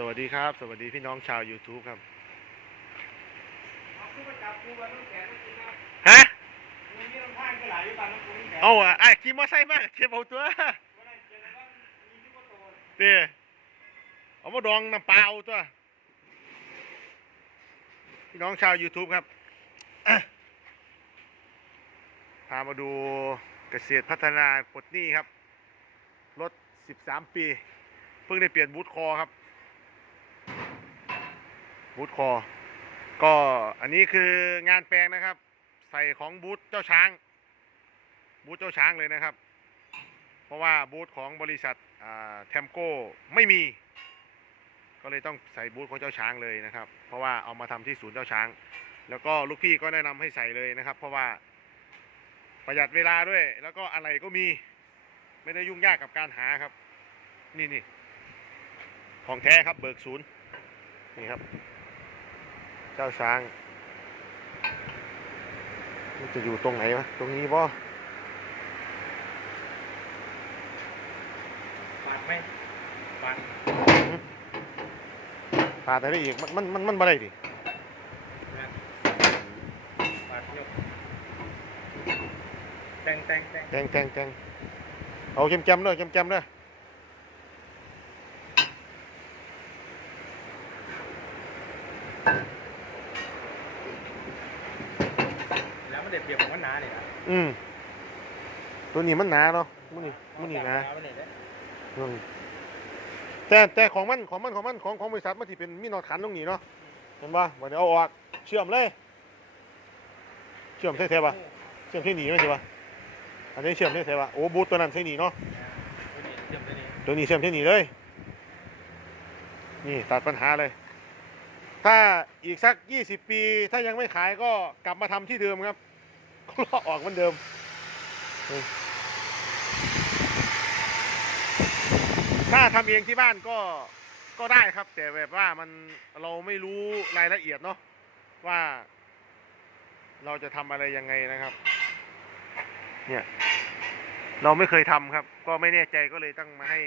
สวัสดีครับ สวัสดีพี่น้องชาว YouTube ครับเอาคู่มาจับคู่มาต้องแขนต้องกินนะฮะมีนี่ต้องพายก็หลายอยู่ตามน้ำคู่นี่แขนเอาอะไอ้ขี่มอไซค์มากเก็บเอาตัวบ่ได้เจอแล้วก็มีที่ว่าโตเต้เอามาดองน้ำปลาเอาตัว พี่น้องชาว YouTube ครับ พามาดูเกษตรพัฒนาปลดหนี้ครับ รถ 13 ปี เพิ่งได้เปลี่ยนบูทคอครับ บูทคอ ก็อันนี้คืองานแปลงนะครับ ใส่ของบูทเจ้าช้าง บูทเจ้าช้างเลยนะครับ เพราะว่าบูธของบริษัทแทมโก้ไม่มี ก็เลยต้องใส่บูธของเจ้าช้างเลยนะครับ เพราะว่าเอามาทำที่ศูนย์เจ้าช้าง แล้วก็ลูกพี่ก็แนะนำให้ใส่เลยนะครับ เพราะว่าประหยัดเวลาด้วย แล้วก็อะไรก็มีไม่ได้ยุ่งยากกับการหาครับ นี่นี่ของแท้ครับเบิกศูนย์นี่ครับ เจ้าช้าง มันจะอยู่ตรงไหนวะ ตรงนี้ป่ะปาดไหมปาดปาดได้อีก มันมันมันมันบ่ได้ดิปาดยกแต่งแต่งแต่งแตงแตงแตงเอาเค็มแกมด้วยเค็มแกมด้วย แล้วมันเด็ดเปรียบของมันหนาเนี่ยนะอืมตัวนี้มันหนาเนาะมันนี่มันนี่หนามันเนี่ยเด้อืมแต่แต่ของมันของมันของมันของของบริษัทมันที่เป็นมีน็อตขันตรงนี้เนาะเห็นป่ะวันนี้เอาออกเชื่อมเลย เชื่อมเท่ๆป่ะเชื่อมเท่หนีไหมใช่ป่ะอันนี้เชื่อมเท่ๆป่ะโอ้บูทตัวนั้นเท่หนีเนาะตัวนี้เทียมตัวนี้ตัวนี้เชื่อมเท่หนีเลยนี่ตัดปัญหาเลย ถ้าอีกสักยี่สิบปี ถ้ายังไม่ขายก็กลับมาทำที่เดิมครับก็ ลอกออกเหมือนเดิมถ้าทำเองที่บ้านก็ก็ได้ครับ แต่แบบว่ามันเราไม่รู้รายละเอียดเนาะว่า เราจะทำอะไรยังไงนะครับ เนี่ย เราไม่เคยทำครับ ก็ไม่แน่ใจก็เลยต้องมาให้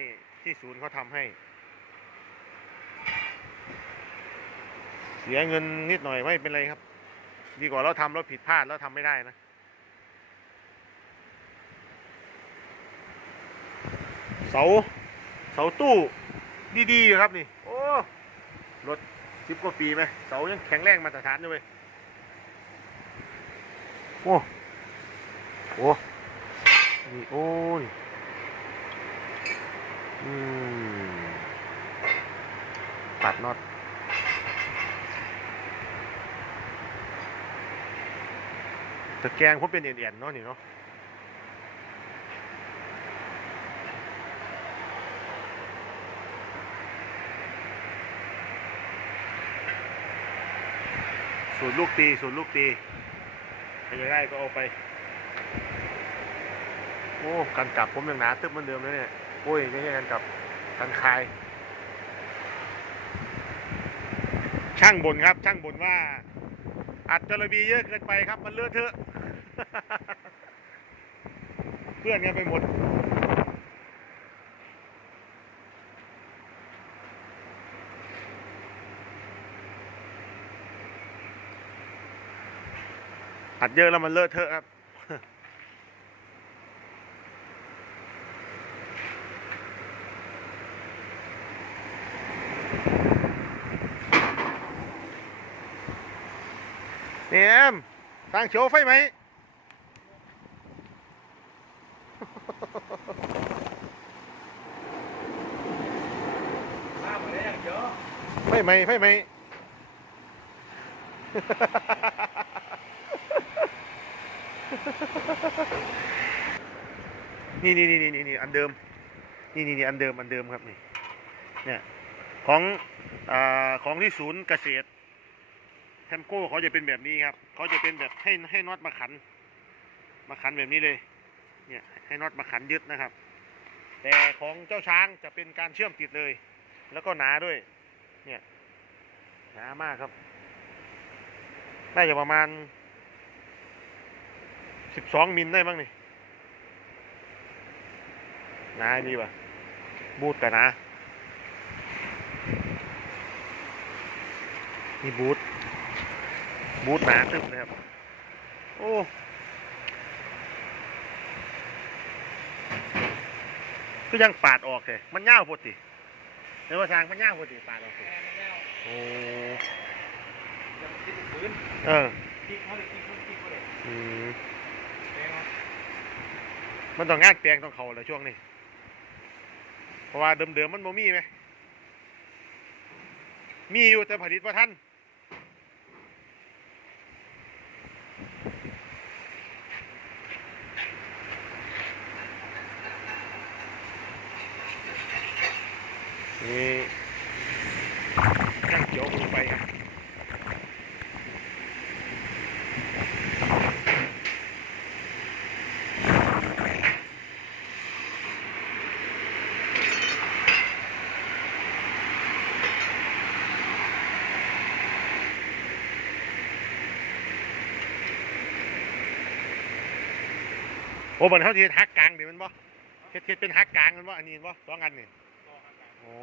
ที่ศูนย์เขาทำให้ เสียเงินนิดหน่อยไม่เป็นไรครับ ดีกว่าเราทำแล้วผิดพลาดแล้วทำไม่ได้นะ เสา เสาตู้ดีๆครับนี่ โอ้ รถสิบกว่าปีไหมเสายังแข็งแรงมาตรฐานอยู่เว้ยโอ้โอ้นี่โอ้ย อืม ตัดน็อตตะแกรงผมเป็นเอ็นๆเนาะนี่เนาะ สูตรลูกตีสูตรลูกตีใครจะได้ก็เอาไป โอ้กันกลับผมยังหนาตึ๊บเหมือนเดิมเลยเนี่ยโอ้ยไม่ใช่กันกลับกันคาย ช่างบ่นครับ ช่างบ่นว่า อัดจระบีเยอะเกินไปครับ มันเลอะเทอะ เพื่อนกันไปหมด อัดเยอะแล้วมันเลอะเทอะครับ เนี่ยมสร้างโชว์ไฟไหม้ได้อย่างเยอะไฟไหมไฟไหม นี่นี่นี่นี่นี่อันเดิม นี่นี่นี่อันเดิมอันเดิมครับนี่ เนี่ยของอของที่ศูนย์เกษตรแทมโก้เขาจะเป็นแบบนี้ครับ เขาจะเป็นแบบให้ให้น็อตมาขัน มาขันแบบนี้เลย เนี่ยให้น็อตมาขันยึดนะครับ แต่ของเจ้าช้างจะเป็นการเชื่อมติดเลย แล้วก็หนาด้วย เนี่ยหนามากครับ น่าจะประมาณ สิบสองมิลได้บ้างนี่หนาดีว่ะบูดแต่หนานี่บูทบูทหนาตึบเลยครับ โอ้ก็ยังปาดออกเลยมันเง่าวพดติเดี๋ยวว่าทางมันเง่าวพดติปาดออกสิแม่ไม่แล้วโอ้ยังคิดถึงพื้นเออ มันต้องงานแปลงต้องเขาแหละช่วงนี้ เพราะว่าเดิมๆมันบ่มีไหม มีอยู่แต่ผลิตว่าท่านนี่นั่งเขียวลงไปอะ โอ้บันเขาที่ฮักกลางเดี๋ยวมันบ่เฮ็ดเฮ็ดเป็นฮักกลางมันบ่อันนี้บ่สองอันนี่โอ้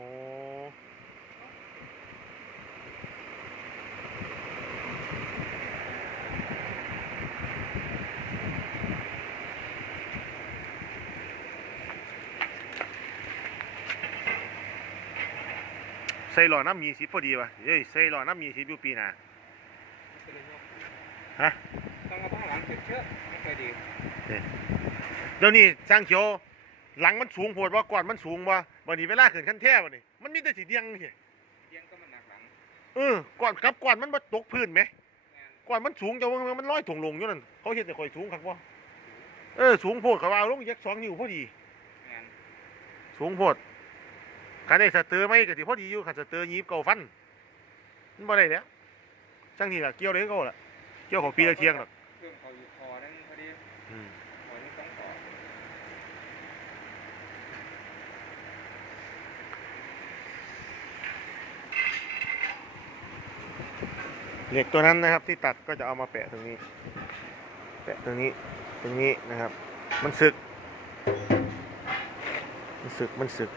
ใส่หล่อน้ำมีสิพอดีวะเฮ้ยใส่หล่อน้ำมีสิบอยู่ปีหน้า ฮะต้องมาตั้งหลังเสร็จเชื่อไม่เคยดีเดี๋ยวนี้สร้างเขียวหลังมันสูงโพดว่าก่อนมันสูงว่าวันนี้เวลาขึ้นขั้นแท้วันนี้มันมีแต่สีเดียงเหี้ยเลี้ยงก็มันหนักหลังเออก่อนกับก่อนมันมาตกพื้นไหมก่อนมันสูงจะว่ามันลอยถ่วงลงอยู่นั่นเขาเห็นแต่ข่อยสูงครับว่าเออสูงโพดเขาว่าเอาลงยักสองนิ้วพอดีสูงโพดคันได้สเตอร์ไหมก็สิพอดีอยู่คันสเตอร์ยีบเก่าฟันมันบ่ได้แล้วจังที่ล่ะเกี่ยวเลยก็ล่ะ เกี่ยวของปีละเที่ยงหรอกเครื่องเขาอยู่คอนั่นพอดีอืมคอนี่ต้องต่อเหล็กตัวนั้นนะครับ ที่ตัดก็จะเอามาแปะตรงนี้ แปะตรงนี้ตรงนี้นะครับ มันสึก มันสึกมันสึก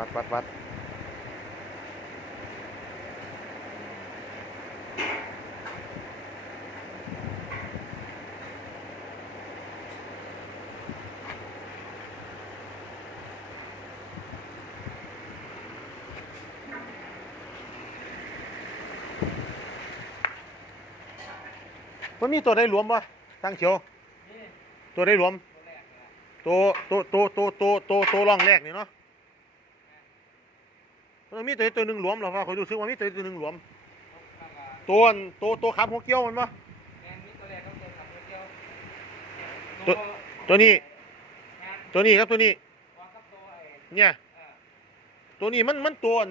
วัดวัดวัดมันมีตัวได้รวมปะทางเขียวนี่ตัวได้รวมตัวแรกเนี่ยตัวตัวตัวตัวตัวตัวตัวร่องแรกนี่เนาะ มันมีตัวตัวหนึ่งหลวมเหรอพ่อเขาดูซึกว่ามีตัวตัวหนึ่งหลวม ตัวอันตัวตัวขับหัวเกี้ยวมันปะตัวตัวนี้ ตัวนี้ครับตัวนี้ เนี่ย ตัวนี้มันมันตัวอัน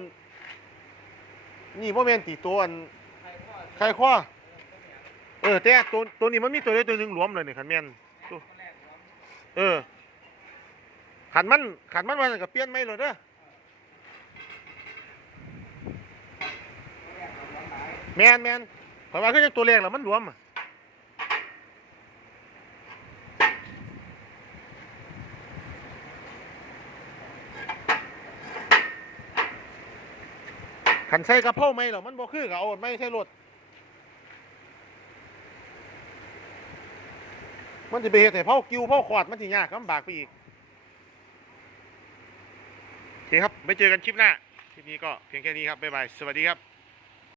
นี่พ่อแม่นตีตัวอันใครพ่อใครคว้อเออแต่ตัวตัวนี้มันมีตัวใดตัวหนึ่งหลวมเลยนี่ขันแม่นเออขันมันขันมันมันก็เปลี่ยนไม่เลยเด้อ ตัวแรกร้องหลาย แมนแมนเพราะว่าคือจังตัวแรกแล้วมันหลวมอะขันใส่กระเพราไหมหรอมันบ่คือกับเอาไม่ใช่รถมันจะไปเฮ็ดให้เผากิ้วเผาขวดมันสิยากลำบากไปอีกโอเคครับไปเจอกันคลิปหน้าคลิปนี้ก็เพียงแค่นี้ครับบ๊ายบายสวัสดีครับ